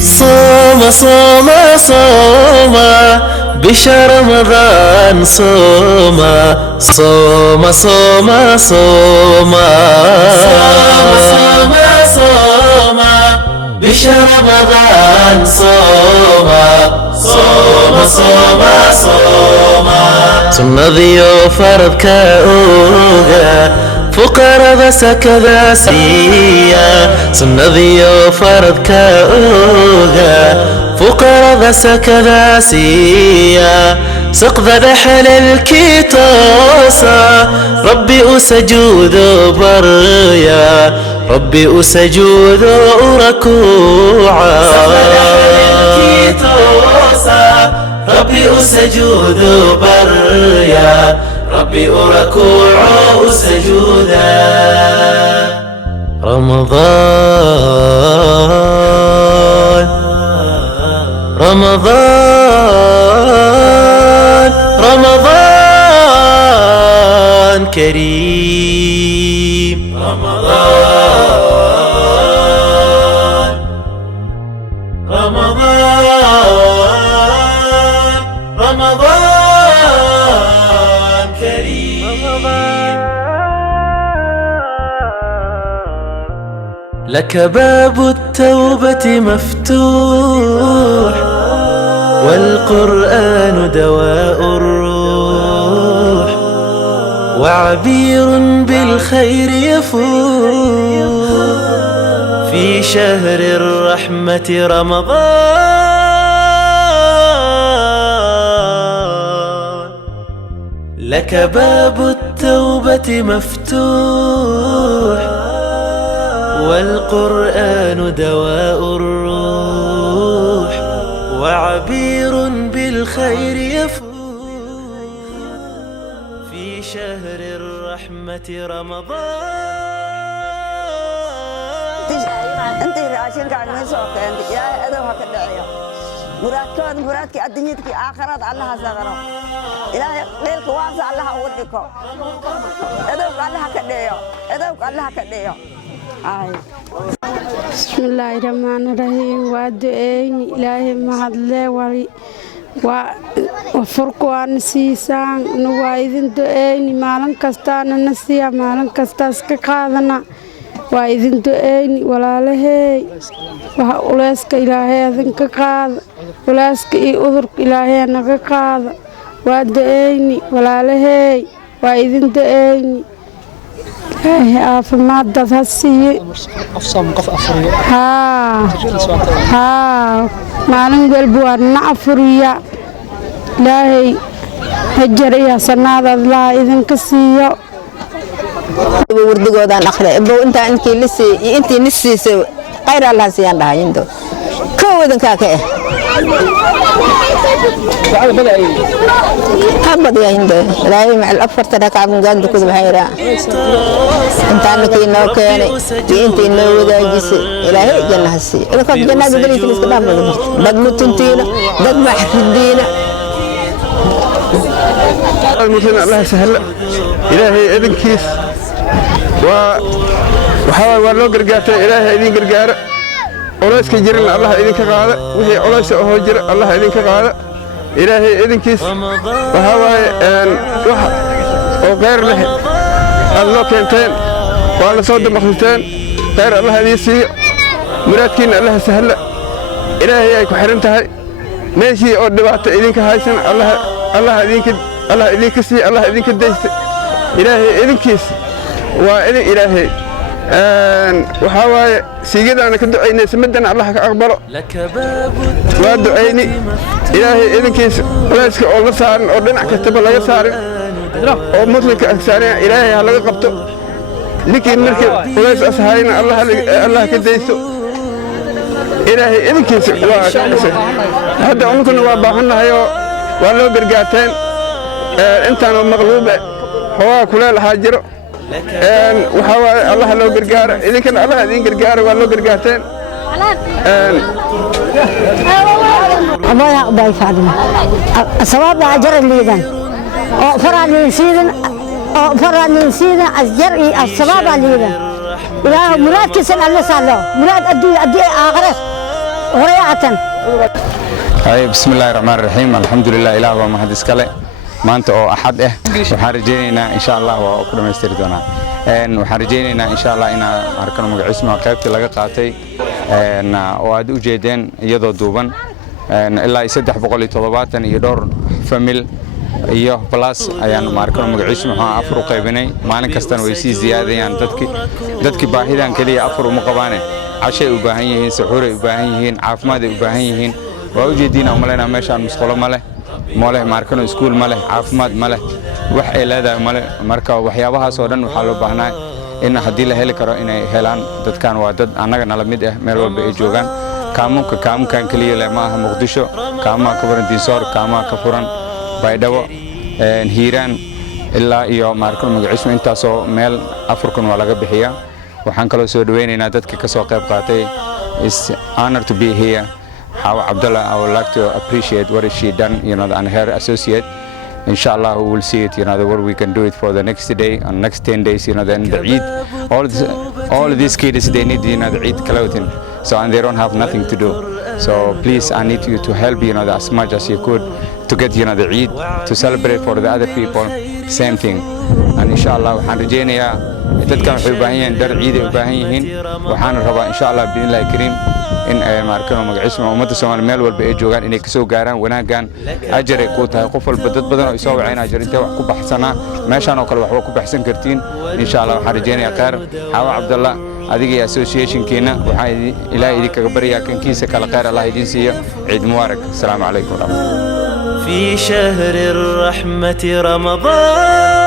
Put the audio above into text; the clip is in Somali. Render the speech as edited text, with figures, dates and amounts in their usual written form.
صوم صوم صوم بشهر رمضان صوم صوم صوم صوم صوم صوم بشهر رمضان صوم صوم صوم صوم سنذيو فرض كأوغا فقراء سكذا سيا سنذيو فرض كأوغا فقراء سكذا سيا سقذ رحل الكيتوسا ربي أسجود بريا ربي أسجود ركوعا ربي أسجود بريا ربي أركوع سجودا رمضان رمضان رمضان كريم رمضان رمضان رمضان كريم لك باب التوبة مفتوح والقرآن دواء الروح وعبير بالخير يفوح في شهر الرحمة رمضان لك باب التوبة مفتوح والقرآن دواء الروح وعبير بالخير يفوح في شهر الرحمة رمضان أنت راشين قاعد نسوق أنت يا هذا هكذا مراد مرادك الدنيتك آخرات الله سغرا إلهي ليلك واسع الله أودك هذا الله كذا هذا الله كذا بسم الله الرحمن الرحيم وأدعيني إلهي مهدلي ولي وفرق وانسيسان نوايذن دعيني مالن كستان نسيا مالن كستاسك قادنا وايذن دعيني ولا لهي وأولاسك إلهي أذنك قاد أولاسك أذرك إلهي أنك قاد وأدعيني ولا لهي وايذن دعيني عافماد dad ha siiye maalin walba waa na afuriya ilaahay hajar iyo sanaadaad laa idinka siiyo wardigoodan akhriya ibow intaa inkii la siiyey iyo intii nis siisay khayr allah siiyaan dhahayindo kow idinkaa ka habad yahindo ilaahay macal afarta rakac gaanda ku bahayra intaan kii noo keenay intii noo wadaajisay ilaahay jannaha sii idinka jannada galiisa iska dhaafay dad mutuntiina dad maxridiina المسلم الله سهل إلهي إذن كيس وحاول ولو قرقاته إلهي إذن قرقاره وليس كجرين الله إذن كقاده وهي وليس أهجر الله إذن كقاده إلهي إذن كيس وحاول واحد وغير له الله كنتين وعلى صوت مخلصين غير الله إذن سي مرادكين الله سهل إلهي أيكو حرمتها ماشي أو دبعت إذن كهايسن الله إذنك سي الله إذنك ديست إلهي إذنكيس وإذن إلهي وحاول سيجد أنا كدعيني سمدنا الله أقبله ودعيني إلهي إذنكيس وليس الله صار أردنا كتب الله صار أو مطلق أكسارنا إلهي هلا قبته لكن مركب وليس أسهارنا الله كديسته إلهي إذنكيس هذا أمكن وابهنا هيو ولو برجعتين أنتنا مغلوبة هو كل الحاجر وحوا الله لو برجار إذا كان الله إذا برجار ولو برجعتين الله يقبل فعلنا الثواب أجر اللي ذن فرع لي سيدنا فرانين سينا الجري الصباب علينا إلى مراد كسن الله سالو مراد أدي آخره وريعة. بسم الله الرحمن الرحيم الحمد لله إله وما حد إسكاله ما أنت أو أحد وحرجينا إن شاء الله وكل ما يستردنا وحرجينا إن شاء الله إن أركان مجلسنا قيبت لقى قاتي وأدو جيدين يدو دوبان إلا يسدح بقولي طلبات يدور فميل iyo plus ayaan markaan magaciisa maxaa afar u qaybinay maalin kastana way si ziyaadayaan dadkii baahidan kaliya afar uma qabaane cashay u baahan yihiin suxuur u baahan yihiin caafimaad u baahan yihiin waa u jeedina umaleena meeshaan musqulo ma leh moole markaan iskuul ma leh caafimaad ma leh wax ay leedahay ma leh marka waxyaabahaas oo dhan waxa loo baahnaa in hadii la heli karo inay helaan dadkan waa dad anaga nala mid ah meel walba ay joogaan kaamunkan kaliya leh ma aha Muqdisho kaama ka furan Diisoor kaama ka furan baydhabo hiiraan ilaa iyo markaan magaciisa intaasoo meel afurkan waa laga bixiyaa waxaan kaloo soo dhaweynaynaa dadka ka soo qayb qaatay is honor to be here Hawa Abdullah I would like to appreciate what she done and her associate inshallah we will see it what we can do it for the next day and next 10 days then the Eid all of these kids they need the Eid clothing so and they don't have nothing to do so please I need you to help as much as you could to get the Eid to celebrate for the other people same thing and inshallah waxaan rajeynayaa dadkan waxay u baahan yihiin dar Eid u baahan yihiin waxaan rabaa inshallah billahi kareem in ay markaan magaciisa ummadda Soomaaliyeed meel walba ay joogaan inay ka soo gaaraan wanaagan ajar ay ku tahay qof walba dad badan oo soo wacayna ajar inta wax ku baxsana meeshan oo kale wax ku baxsan kartiin inshallah waxaan rajeynayaa qaar Hawa Abdullah adiga association keena waxa ilaahay idinkaga bariyaa kankiisa kala qaar Allah idin siiyo Eid Mubarak assalamu alaykum في شهر الرحمة رمضان